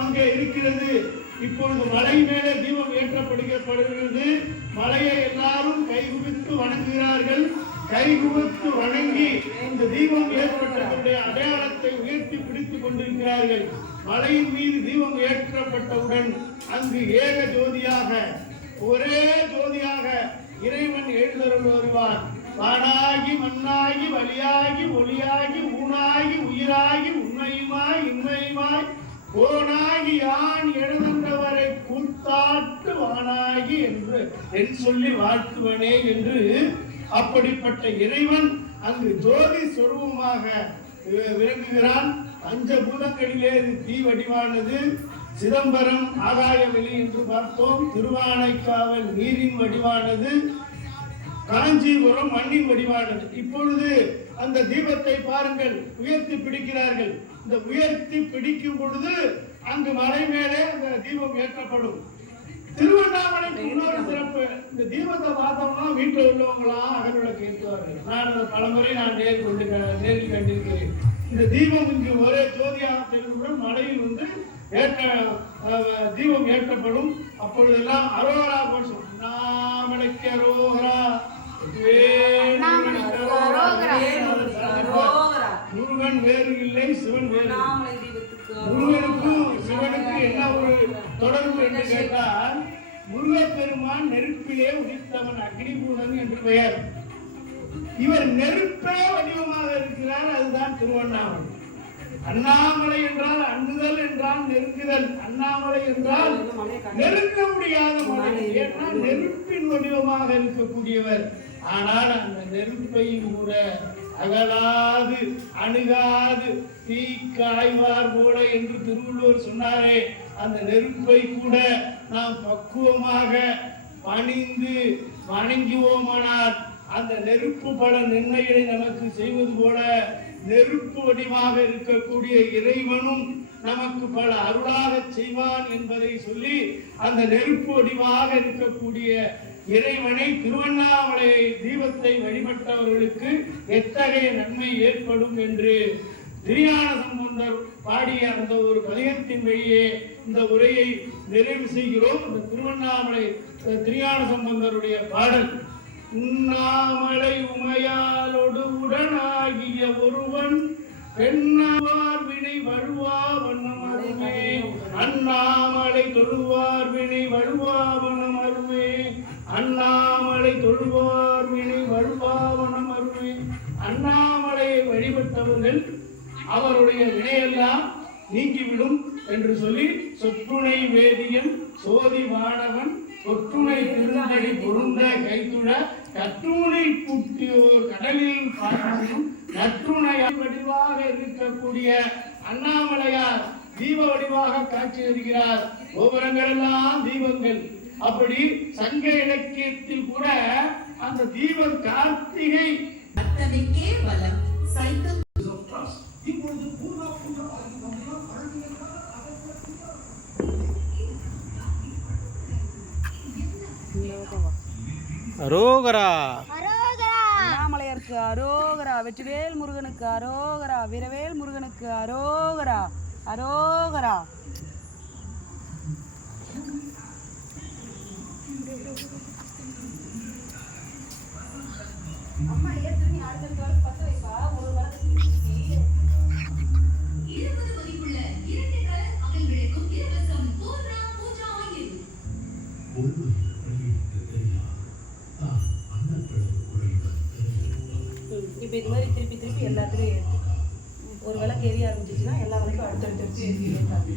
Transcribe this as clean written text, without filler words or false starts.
தீபம் அங்கே இருக்கிறது. இப்பொழுது மலை மேலே தீபம் ஏற்றப்படுகிறது. மலையை எல்லாரும் கைகுவித்து வணங்குகிறார்கள். கைகுவித்து வணங்கி இந்த தீபம் ஏற்பட்டவருடைய அடையாளத்தை உயர்த்தி பிடித்துக் கொண்டிருக்கிறார்கள். மலையின் மீது தீபம் ஏற்றப்பட்டவுடன் அங்கு ஏக ஜோதியாக, ஒரே ஜோதியாக இறைவன் எழுந்தருள் வருவார். வானாகி மண்ணாகி வழியாகி ஒளியாகி ஊனாகி உயிராகி உண்மையுமாய் இன்மையுமாய் கோனாகி யான் எழுந்தவரை கூத்தாட்டு வானாகி என்று என் சொல்லி வாழ்த்துவனே என்று அப்படிப்பட்ட இறைவன் அங்கு ஜோதி சொரூபமாக விளங்குகிறான். பஞ்சபூதங்களிலே தீ வடிவானது. சிதம்பரம் ஆகாய வெளி என்று பார்த்தோம். திருவானைக்காவல் நீரின் வடிவானது. காஞ்சிபுரம் மண்ணின் வடிவானது. இப்பொழுது அந்த தீபத்தை பாருங்கள், உயர்த்தி பிடிக்கிறார்கள். இந்த உயர்த்தி பிடிக்கும் பொழுது அங்கு மலை மேலே அந்த தீபம் ஏற்றப்படும். திருவண்ணாமலைக்கு இன்னொரு சிறப்பு. இந்த தீபத்தை பார்த்தோம்னா வீட்டில் உள்ளவங்களாம் அகல்விளக்கு ஏற்றுவார்கள். நான் அதை பலமுறை நேரில் கண்டிருக்கிறேன். இந்த தீபம் இங்கு ஒரே ஜோதியாக தெரிந்தவுடன் மலையில் வந்து தீபம் ஏற்றப்படும். அப்பொழுதெல்லாம் அரோகரா கோஷம், அண்ணாமலைக்கு அரோகரா, முருகன் வேறு இல்லை, சிவன் வேறு. முருகனுக்கும் சிவனுக்கு என்ன ஒரு தொடர்பு என்று கேட்டால், முருகப்பெருமான் நெருப்பிலே உதித்தவன், அக்னிபூதன் என்று பெயர். இவர் நெருப்பே வடிவமாக இருக்கிறார். அதுதான் திருவண்ணாமலை. அண்ணாமலை என்றால் அண்ணுதல் என்றால் நெருங்குதல். அண்ணாமலை என்றால் நெருங்க முடியாத மலை. ஏன்னா நெருப்பின் வடிவமாக இருக்கக்கூடியவர். ஆனால் அந்த நெருப்பையும் கூட அகலாது அணுகாது தீக்காய்வார் போல என்று திருவள்ளுவர் சொன்னாரே, அந்த நெருப்பை கூட நாம் பக்குவமாக பணிந்து வணங்குவோமானால் அந்த நெருப்பு பல நன்மைகளை நமக்கு செய்வது போல நெருப்பு வடிவாக இருக்கக்கூடிய இறைவனும் நமக்கு பல அருளாக செய்வான் என்பதை சொல்லி அந்த நெருப்பு வடிவாக இருக்கக்கூடிய இறைவனை, திருவண்ணாமலை தீபத்தை வழிபட்டவர்களுக்கு எத்தகைய நன்மை ஏற்படும் என்று திருஞான சம்பந்தர் பாடிய அந்த ஒரு பதிகத்தின் வழியே இந்த உரையை நிறைவு செய்கிறோம். இந்த திருவண்ணாமலை திருஞான சம்பந்தருடைய பாடல், உண்ணாமலை உமையாலோடு உடனாகிய ஒருவன் பெண்ணாவார் வினை வழுவா வண்ணம் அருமே, அண்ணாமலை தொழுவார் வினை வழுவா வண்ணம் அருமே, அண்ணாமலை தொழுவார் வினை வழுவா வண்ணம் அருமே. அண்ணாமலையை வழிபட்டவர்கள் அவருடைய வினையெல்லாம் நீங்கிவிடும் என்று சொல்லி, சொற்றுணை வேதியன் சோதி வானவன் தொற்றுணை திருந்தடி பொருந்த கைத்துழ கற்றுணை புட்டியோர் கடலில் பாடும் நற்றுணை வடிவாக இருக்கக்கூடிய அண்ணாமலையார் தீப வடிவாக காட்சி தருகிறார். கோபுரங்கள் எல்லாம் தீபங்கள். அப்படி சங்க இலக்கியத்தில் கூட அந்த தீபம் கார்த்திகை அத்தனைக்கே வலம் சைத்த அரோகரா, அண்ணாமலையருக்கு அரோகரா, வெற்றிவேல் முருகனுக்கு அரோகரா, வீரவேல் முருகனுக்கு அரோகரா, அரோகரா. அம்மா ஏற்கனவே அடுத்த பத்து வைப்பா ஒரு இப்போ இது மாதிரி திருப்பி திருப்பி எல்லாத்துலேயும் ஏற்று ஒரு விளக்கு எரிய ஆரம்பிச்சிச்சுன்னா எல்லா விளக்கும் அடுத்தடுத்து ஏற்றி ஏற்றாது.